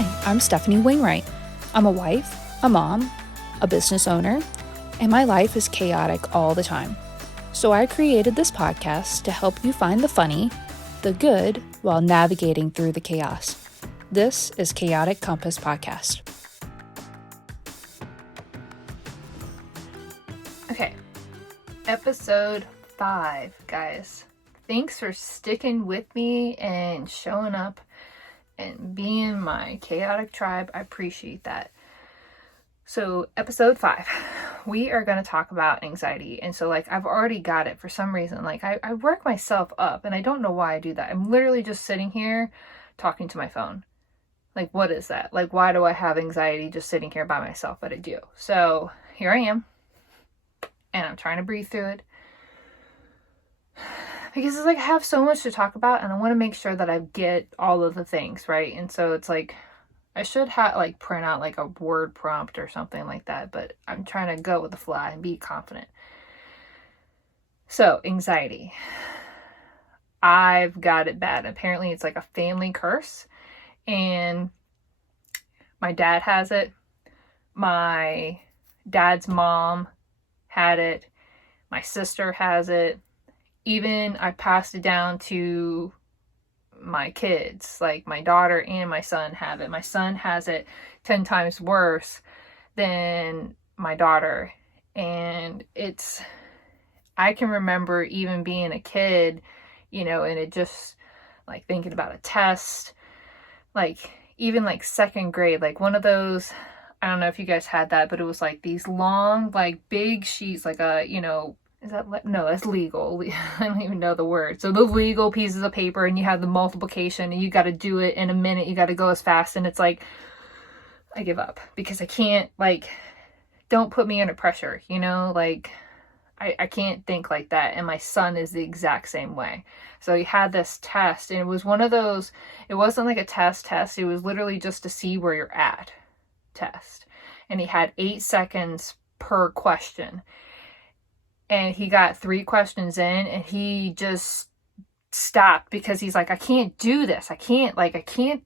Hi, I'm Stephanie Wainwright. I'm a wife, a mom, a business owner, and my life is chaotic all the time. So I created this podcast to help you find the funny, the good, while navigating through the chaos. This is Chaotic Compass Podcast. Okay, episode 5, guys. Thanks for sticking with me and showing up and being my chaotic tribe. I appreciate that. So episode 5, we are going to talk about anxiety. And so I've already got it for some reason. I work myself up and I don't know why I do that. I'm literally just sitting here talking to my phone. What is that? Why do I have anxiety just sitting here by myself? But I do. So here I am and I'm trying to breathe through it. Because it's I have so much to talk about and I want to make sure that I get all of the things, right? And so it's I should have print out a word prompt or something like that, but I'm trying to go with the fly and be confident. So, anxiety. I've got it bad. Apparently it's a family curse, and my dad has it. My dad's mom had it. My sister has it. Even I passed it down to my kids, my daughter and my son have it. My son has it 10 times worse than my daughter. And I can remember even being a kid, and it just thinking about a test, even second grade, one of those, I don't know if you guys had that, but it was these long, big sheets, no, that's legal. I don't even know the word. So the legal pieces of paper, and you have the multiplication, and you got to do it in a minute. You got to go as fast. And it's I give up because I can't, don't put me under pressure, I can't think like that. And my son is the exact same way. So he had this test, and it was one of those, it wasn't a test. It was literally just to see where you're at test. And he had 8 seconds per question. And he got 3 questions in and he just stopped because he's I can't do this. I can't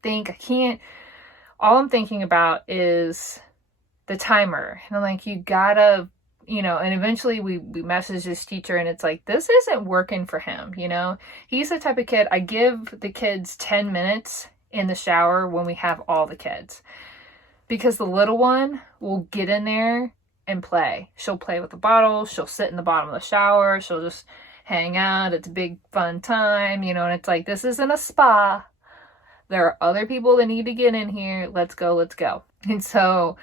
think. All I'm thinking about is the timer. And I'm you gotta, and eventually we messaged his teacher and it's this isn't working for him, He's the type of kid, I give the kids 10 minutes in the shower when we have all the kids. Because the little one will get in there and play. She'll play with the bottle. She'll sit in the bottom of the shower. She'll just hang out. It's a big fun time, and it's this isn't a spa. There are other people that need to get in here. Let's go. And so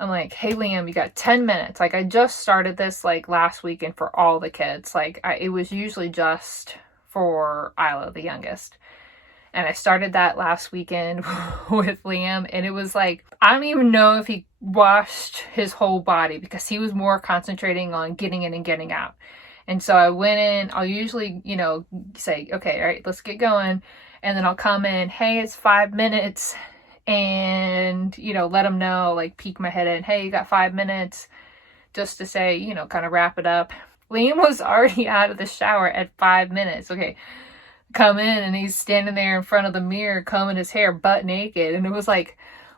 I'm hey, Liam, you got 10 minutes. I just started this last weekend for all the kids. It was usually just for Isla, the youngest. And I started that last weekend with Liam. And it was I don't even know if he washed his whole body because he was more concentrating on getting in and getting out. And so I went in. I'll usually, say, okay, all right, let's get going. And then I'll come in, hey, it's 5 minutes. And, let him know, peek my head in, hey, you got 5 minutes. Just to say, kind of wrap it up. Liam was already out of the shower at 5 minutes. Okay. Come in and he's standing there in front of the mirror combing his hair butt naked, and it was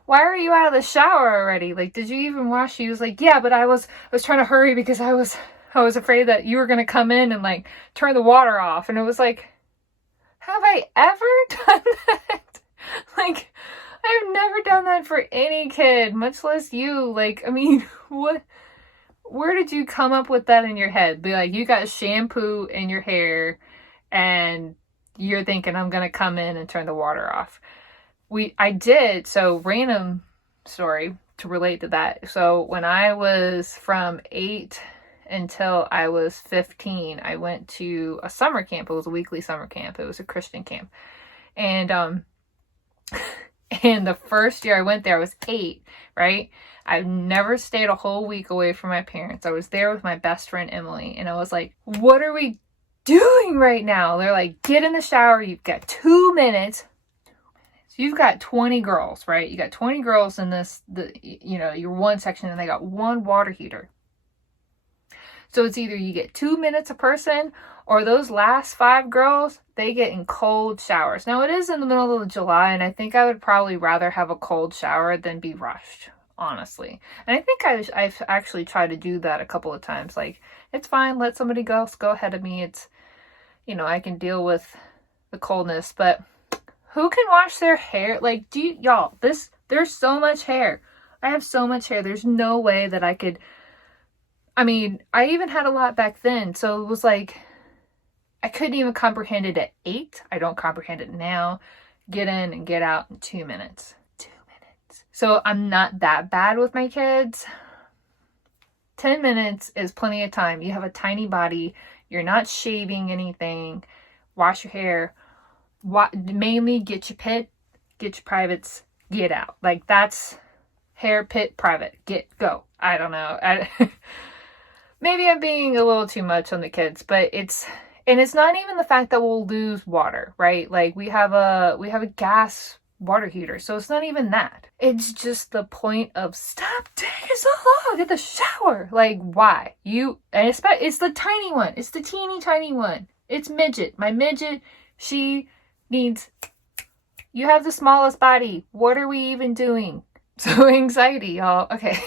why are you out of the shower already? Did you even wash? He was yeah, but I was trying to hurry because I was afraid that you were gonna come in and turn the water off. And it was have I ever done that? I've never done that for any kid, much less you. What, where did you come up with that in your head? Be you got shampoo in your hair and you're thinking I'm going to come in and turn the water off. I did. So random story to relate to that. So when I was from 8 until I was 15, I went to a summer camp. It was a weekly summer camp. It was a Christian camp. And, and the first year I went there, I was 8, right? I've never stayed a whole week away from my parents. I was there with my best friend, Emily. And I was what are we doing right now? They're get in the shower. You've got 2 minutes. So you've got 20 girls, right? You got 20 girls in your one section, and they got one water heater. So it's either you get 2 minutes a person or those last 5 girls, they get in cold showers. Now, it is in the middle of July, and I think I would probably rather have a cold shower than be rushed, honestly. And I think I've actually tried to do that a couple of times. Like, it's fine, let somebody else go ahead of me. It's, I can deal with the coldness, but who can wash their hair? Like, y'all, there's so much hair. I have so much hair. There's no way that I could, I even had a lot back then, so it was like, I couldn't even comprehend it at 8. I don't comprehend it now. Get in and get out in 2 minutes. 2 minutes. So I'm not that bad with my kids. 10 minutes is plenty of time. You have a tiny body. You're not shaving anything. Wash your hair. Mainly get your pit, get your privates, get out. Like, that's hair, pit, private. Go. I don't know. Maybe I'm being a little too much on the kids, but it's not even the fact that we'll lose water, right? Like, we have a gas water heater, so it's not even that. It's just the point of stop taking so long, get the shower. Like, why? It's the tiny one. It's the teeny tiny one. It's midget. My midget, she needs, you have the smallest body. What are we even doing? So anxiety, y'all. Okay.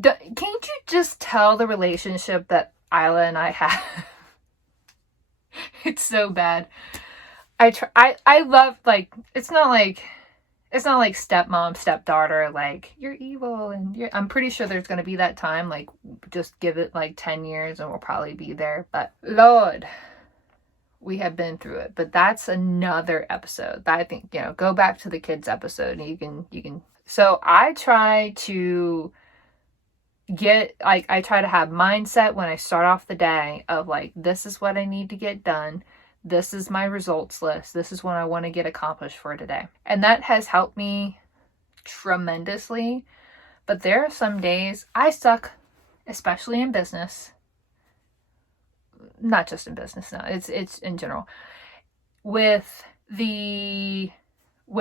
Can't you just tell the relationship that Isla and I have? It's so bad. I love, like, it's not like stepmom, stepdaughter, like, you're evil, and I'm pretty sure there's going to be that time, like, just give it like 10 years and we'll probably be there. But Lord, we have been through it. But that's another episode that I think, go back to the kids episode and you can. So I try to I try to have mindset when I start off the day of, like, this is what I need to get done. This is my results list. This is what I want to get accomplished for today. And that has helped me tremendously. But there are some days I suck, especially in business. Not just in business, no. It's in general. When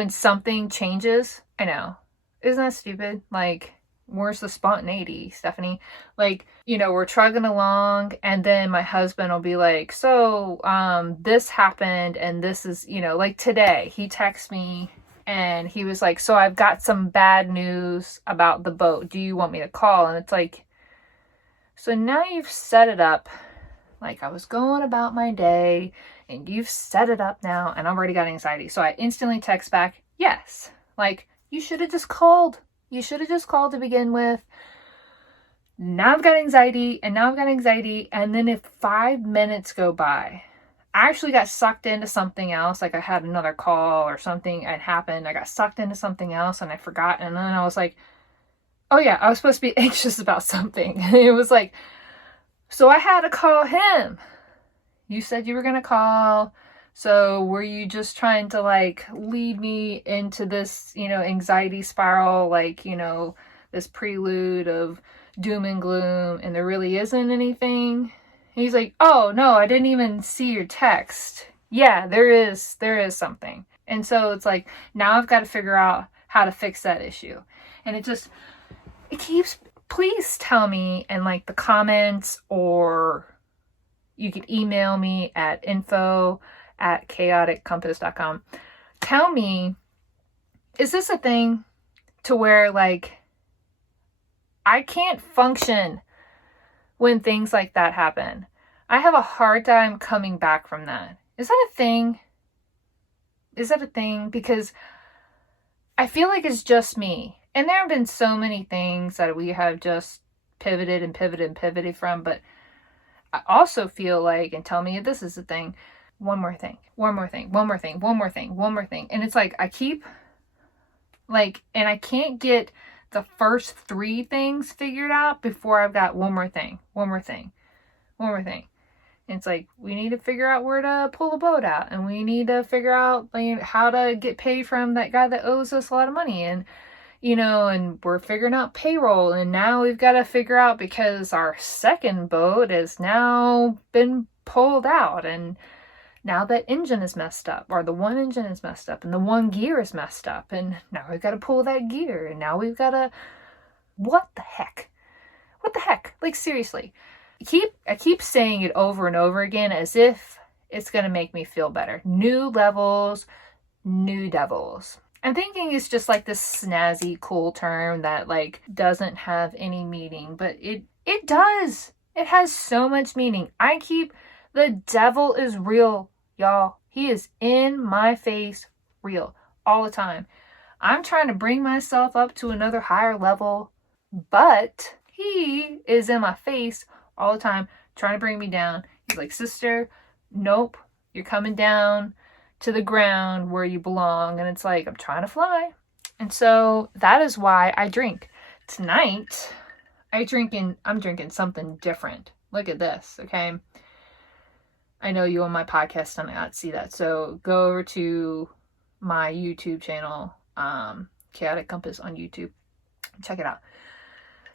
something changes, I know. Isn't that stupid? Like, where's the spontaneity, Stephanie? Like, we're trugging along, and then my husband will be like, so, this happened, and this is, like today, he texted me, and he was like, so I've got some bad news about the boat. Do you want me to call? And it's like, so now you've set it up. Like, I was going about my day, and you've set it up now, and I've already got anxiety. So I instantly text back, yes. Like, you should have just called. You should have just called to begin with. Now I've got anxiety, and then if 5 minutes go by, I actually got sucked into something else. Like, I had another call or something had happened. I got sucked into something else, and I forgot. And then I was like, oh yeah, I was supposed to be anxious about something. It was like, so I had to call him. You said you were going to call. So were you just trying to, like, lead me into this, anxiety spiral, like, this prelude of doom and gloom, and there really isn't anything? And he's like, oh, no, I didn't even see your text. Yeah, there is something. And so it's like, now I've got to figure out how to fix that issue. And it keeps, please tell me in, like, the comments, or you can email me at info@chaoticcompass.com. Tell me, is this a thing to where, like, I can't function when things like that happen? I have a hard time coming back from that. Is that a thing? Because I feel like it's just me. And there have been so many things that we have just pivoted from, but I also feel like, and tell me if this is a thing, one more thing. And it's like, I keep, like, and I can't get the first 3 things figured out before I've got one more thing. And it's like, we need to figure out where to pull the boat out, and we need to figure out, like, how to get paid from that guy that owes us a lot of money. And, and we're figuring out payroll, and now we've got to figure out, because our second boat has now been pulled out, and now that engine is messed up, or the one engine is messed up, and the one gear is messed up, and now we've got to pull that gear, and now we've got to, what the heck? Like, seriously. I keep saying it over and over again as if it's going to make me feel better. New levels, new devils. I'm thinking it's just like this snazzy, cool term that like doesn't have any meaning, but it does. It has so much meaning. The devil is real, y'all. He is in my face, real, all the time. I'm trying to bring myself up to another higher level, but he is in my face all the time, trying to bring me down. He's like, sister, nope, you're coming down to the ground where you belong. And it's like, I'm trying to fly. And so that is why I drink. Tonight, I'm drinking something different. Look at this, okay? I know you on my podcast and I not see that. So go over to my YouTube channel, Chaotic Compass on YouTube. Check it out.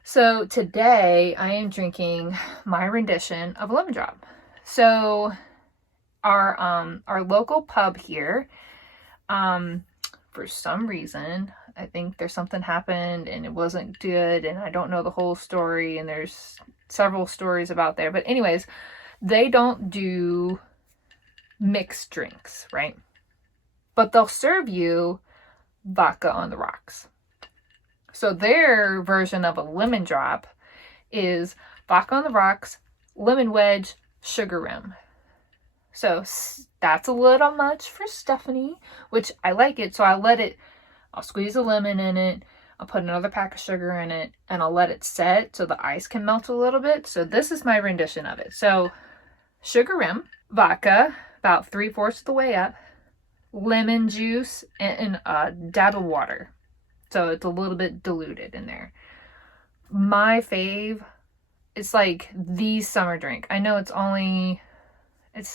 So today I am drinking my rendition of a lemon drop. So our local pub here, for some reason, I think there's something happened and it wasn't good, and I don't know the whole story, and there's several stories about there. But anyways, they don't do mixed drinks, right? But they'll serve you vodka on the rocks. So their version of a lemon drop is vodka on the rocks, lemon wedge, sugar rim. So that's a little much for Stephanie, which I like it. So I'll squeeze a lemon in it. I'll put another pack of sugar in it, and I'll let it set so the ice can melt a little bit. So this is my rendition of it. So sugar rim, vodka, about 3/4 of the way up, lemon juice, and a dab of water. So it's a little bit diluted in there. My fave, it's like the summer drink. I know it's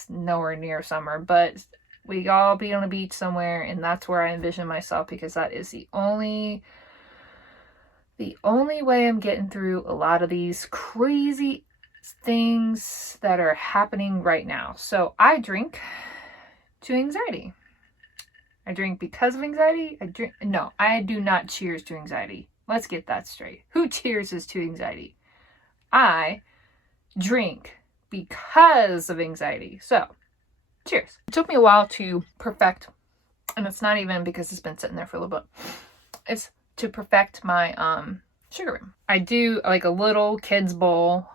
nowhere near summer, but we all be on a beach somewhere, and that's where I envision myself, because that is the only way I'm getting through a lot of these crazy things that are happening right now. So I drink to anxiety. I drink because of anxiety. No, I do not cheers to anxiety. Let's get that straight. Who cheers to anxiety? I drink because of anxiety. So, cheers. It took me a while to perfect, and it's not even because it's been sitting there for a little bit. It's to perfect my sugar rim. I do like a little kid's bowl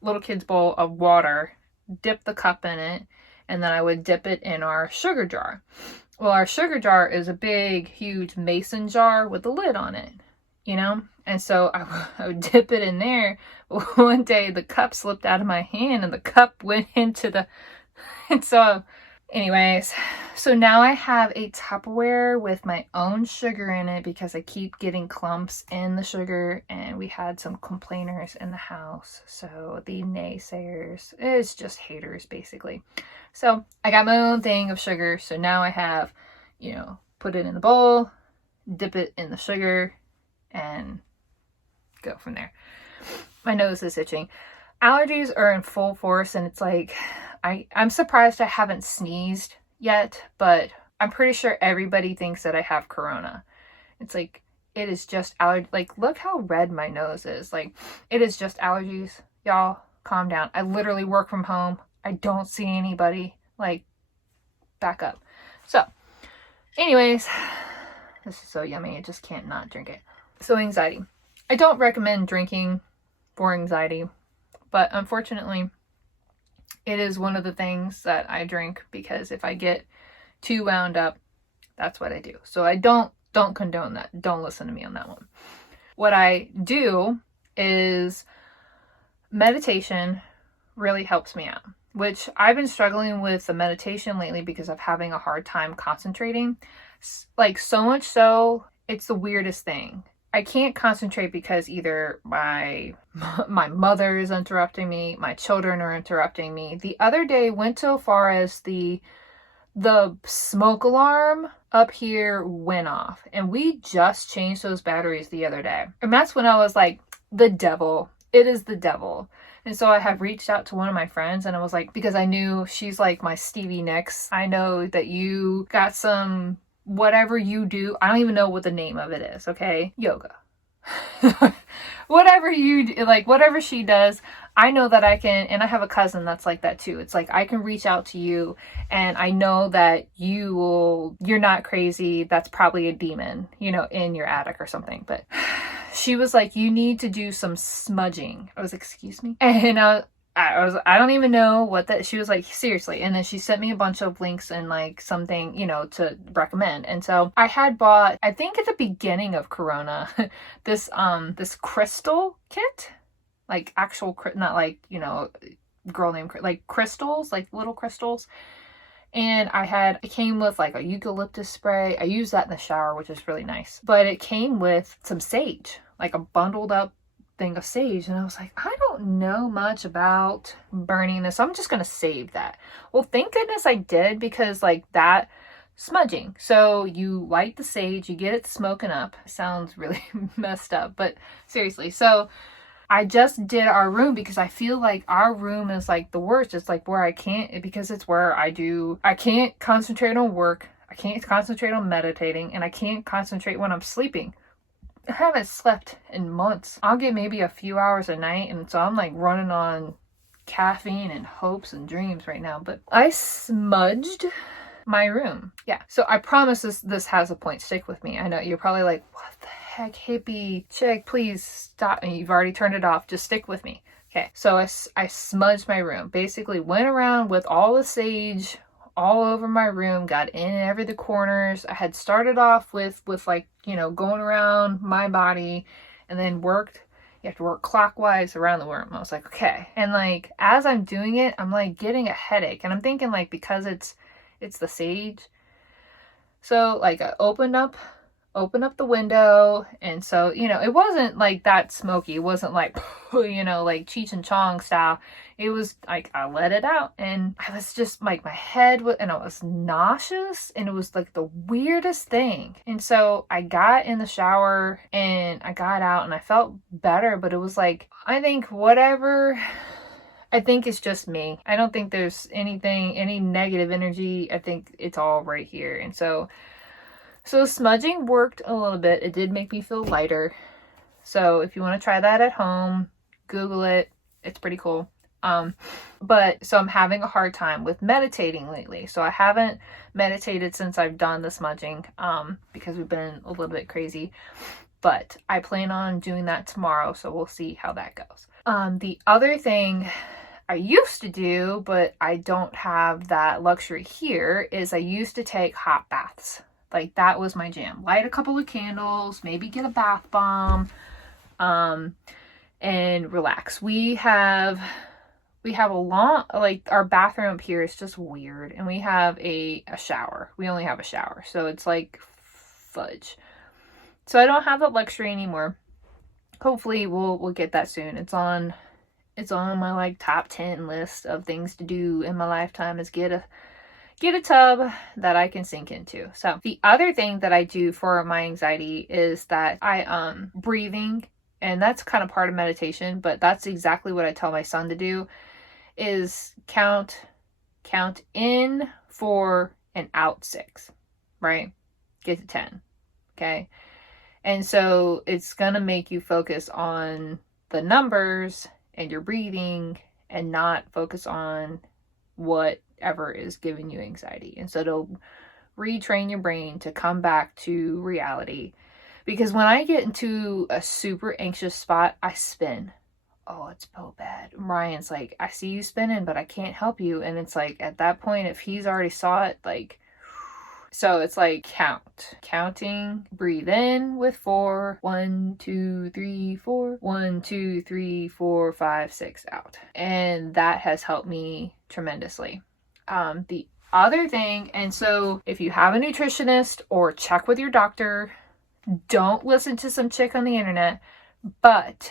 of water, dip the cup in it, and then I would dip it in our sugar jar. Well, our sugar jar is a big, huge mason jar with a lid on it, you know? And so I would dip it in there. One day the cup slipped out of my hand and the cup went into the... And so, anyways, so now I have a Tupperware with my own sugar in it because I keep getting clumps in the sugar, and we had some complainers in the house. So the naysayers, it's just haters basically. So I got my own thing of sugar. So now I have, put it in the bowl, dip it in the sugar, and go from there. My nose is itching. Allergies are in full force, and it's like, I'm surprised I haven't sneezed yet, but I'm pretty sure everybody thinks that I have corona. It's like, it is just allergy. Like, look how red my nose is. Like, it is just allergies. Y'all, calm down. I literally work from home. I don't see anybody. Like, back up. So, anyways, this is so yummy. I just can't not drink it. So, anxiety. I don't recommend drinking for anxiety, but unfortunately, it is one of the things that I drink because if I get too wound up, that's what I do. So I don't condone that. Don't listen to me on that one. What I do is meditation really helps me out, which I've been struggling with the meditation lately because I'm having a hard time concentrating. Like, so much so, it's the weirdest thing. I can't concentrate because either my mother is interrupting me, my children are interrupting me. The other day went so far as the smoke alarm up here went off, and we just changed those batteries the other day. And that's when I was like, the devil. It is the devil. And so I have reached out to one of my friends, and I was like, because I knew she's like my Stevie Nicks. I know that you got some... whatever you do, I don't even know what the name of it is, okay? Yoga. Whatever you do, like whatever she does, I know that I can, and I have a cousin that's like that too. It's like I can reach out to you and I know that you're not crazy. That's probably a demon, in your attic or something. But she was like, you need to do some smudging. I was like, excuse me? And I don't even know what that, she was like, seriously. And then she sent me a bunch of links and like something, to recommend. And so I had bought, I think at the beginning of Corona, this crystal kit, like actual, not like, girl name, like crystals, like little crystals. And it came with like a eucalyptus spray. I use that in the shower, which is really nice. But it came with some sage, like a bundled up thing of sage. And I was like, I don't know much about burning this, so I'm just gonna save that. Well, thank goodness I did, because like that smudging, so you light the sage, you get it smoking up. Sounds really messed up, but seriously. So I just did our room because I feel like our room is like the worst. It's like where I can't, because it's where I can't concentrate on work, I can't concentrate on meditating, and I can't concentrate when I'm sleeping. I haven't slept in months. I'll get maybe a few hours a night, and so I'm like running on caffeine and hopes and dreams right now. But I smudged my room. Yeah. So I promise this has a point. Stick with me. I know you're probably like, what the heck, hippie chick, please stop. And you've already turned it off. Just stick with me. Okay. So I smudged my room. Basically went around with all the sage all over my room, got in every the corners. I had started off with like, going around my body, and then you have to work clockwise around the room. I was like, okay. And like, as I'm doing it, I'm like getting a headache, and I'm thinking like, because it's the sage. So like I opened up the window, and so, it wasn't like that smoky. It wasn't like, like Cheech and Chong style. It was like, I let it out, and I was just like, my head was, and I was nauseous, and it was like the weirdest thing. And so I got in the shower and I got out and I felt better, but it was like, I think it's just me. I don't think there's any negative energy. I think it's all right here. And so smudging worked a little bit. It did make me feel lighter. So if you want to try that at home, Google it. It's pretty cool. But so I'm having a hard time with meditating lately. So I haven't meditated since I've done the smudging, because we've been a little bit crazy. But I plan on doing that tomorrow. So we'll see how that goes. The other thing I used to do, but I don't have that luxury here, is I used to take hot baths. Like that was my jam. Light a couple of candles, maybe get a bath bomb, and relax. We have a long, like our bathroom up here is just weird, and we have a shower. We only have a shower, so it's like fudge. So I don't have that luxury anymore. Hopefully we'll get that soon. It's on my like top 10 list of things to do in my lifetime, is get a tub that I can sink into. So the other thing that I do for my anxiety is that I breathing, and that's kind of part of meditation, but that's exactly what I tell my son to do, is count in 4 and out 6, right? Get to 10. Okay. And so it's going to make you focus on the numbers and your breathing, and not focus on whatever is giving you anxiety. And so it'll retrain your brain to come back to reality. Because when I get into a super anxious spot, I spin. Oh, it's so bad. Ryan's like, I see you spinning, but I can't help you. And it's like, at that point, if he's already saw it, like, so it's like counting, breathe in with 4, 1, 2, 3, 4, 1, 2, 3, 4, 5, 6 out. And that has helped me tremendously. The other thing, and so if you have a nutritionist or check with your doctor, don't listen to some chick on the internet, but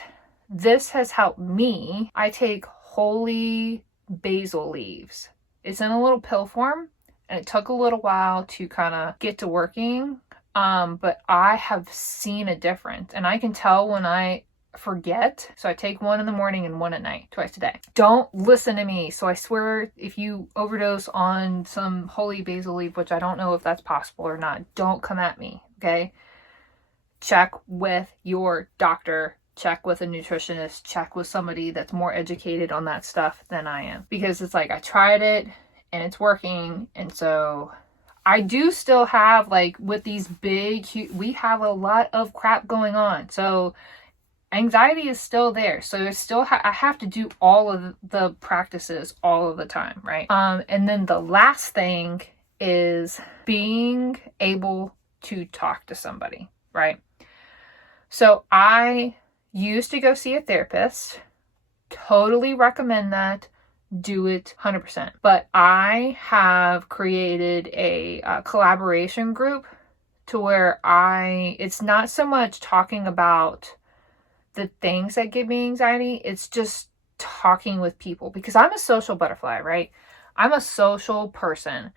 this has helped me. I take holy basil leaves. It's in a little pill form, and it took a little while to kind of get to working. But I have seen a difference, and I can tell when I forget. So I take one in the morning and one at night, twice a day. Don't listen to me. So I swear, if you overdose on some holy basil leaf, which I don't know if that's possible or not, don't come at me. Okay. check with your doctor, check with a nutritionist, check with somebody that's more educated on that stuff than I am. Because it's like, I tried it and it's working. And so I do still have, like, with these we have a lot of crap going on. So anxiety is still there. So it's still, I have to do all of the practices all of the time, right? And then the last thing is being able to talk to somebody, right? So I used to go see a therapist. Totally recommend that. Do it 100%. But I have created a collaboration group to where it's not so much talking about the things that give me anxiety. It's just talking with people, because I'm a social butterfly, right? I'm a social person.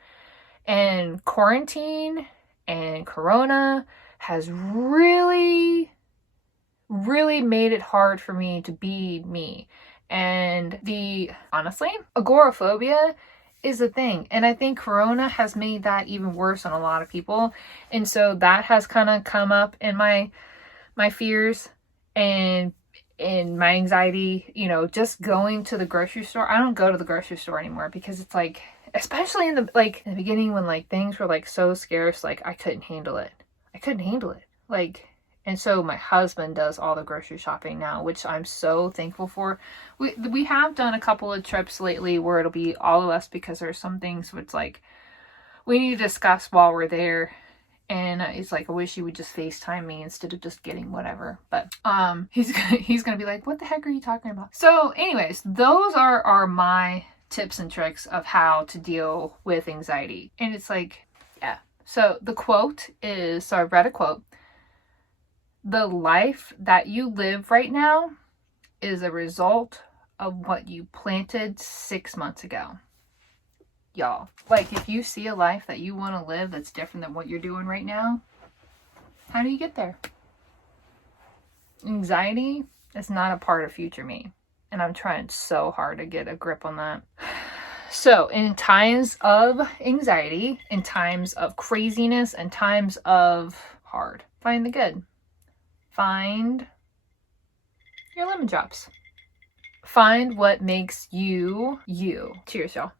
And quarantine and Corona has really, really made it hard for me to be me. And honestly, agoraphobia is a thing. And I think Corona has made that even worse on a lot of people. And so that has kind of come up in my fears and in my anxiety, just going to the grocery store. I don't go to the grocery store anymore because it's like, especially in the beginning when like things were like so scarce, like I couldn't handle it. Like, and so my husband does all the grocery shopping now, which I'm so thankful for. We have done a couple of trips lately where it'll be all of us, because there's some things which like we need to discuss while we're there. And it's like, I wish you would just FaceTime me instead of just getting whatever. But he's gonna be like, what the heck are you talking about? So anyways, those are my tips and tricks of how to deal with anxiety. And it's like, yeah. So the quote is, so I read a quote. The life that you live right now is a result of what you planted 6 months ago. Y'all, like, if you see a life that you want to live that's different than what you're doing right now, how do you get there? Anxiety is not a part of future me, and I'm trying so hard to get a grip on that. So in times of anxiety, in times of craziness, and times of hard, find the good. Find your lemon drops. Find what makes you, you. Cheers, y'all.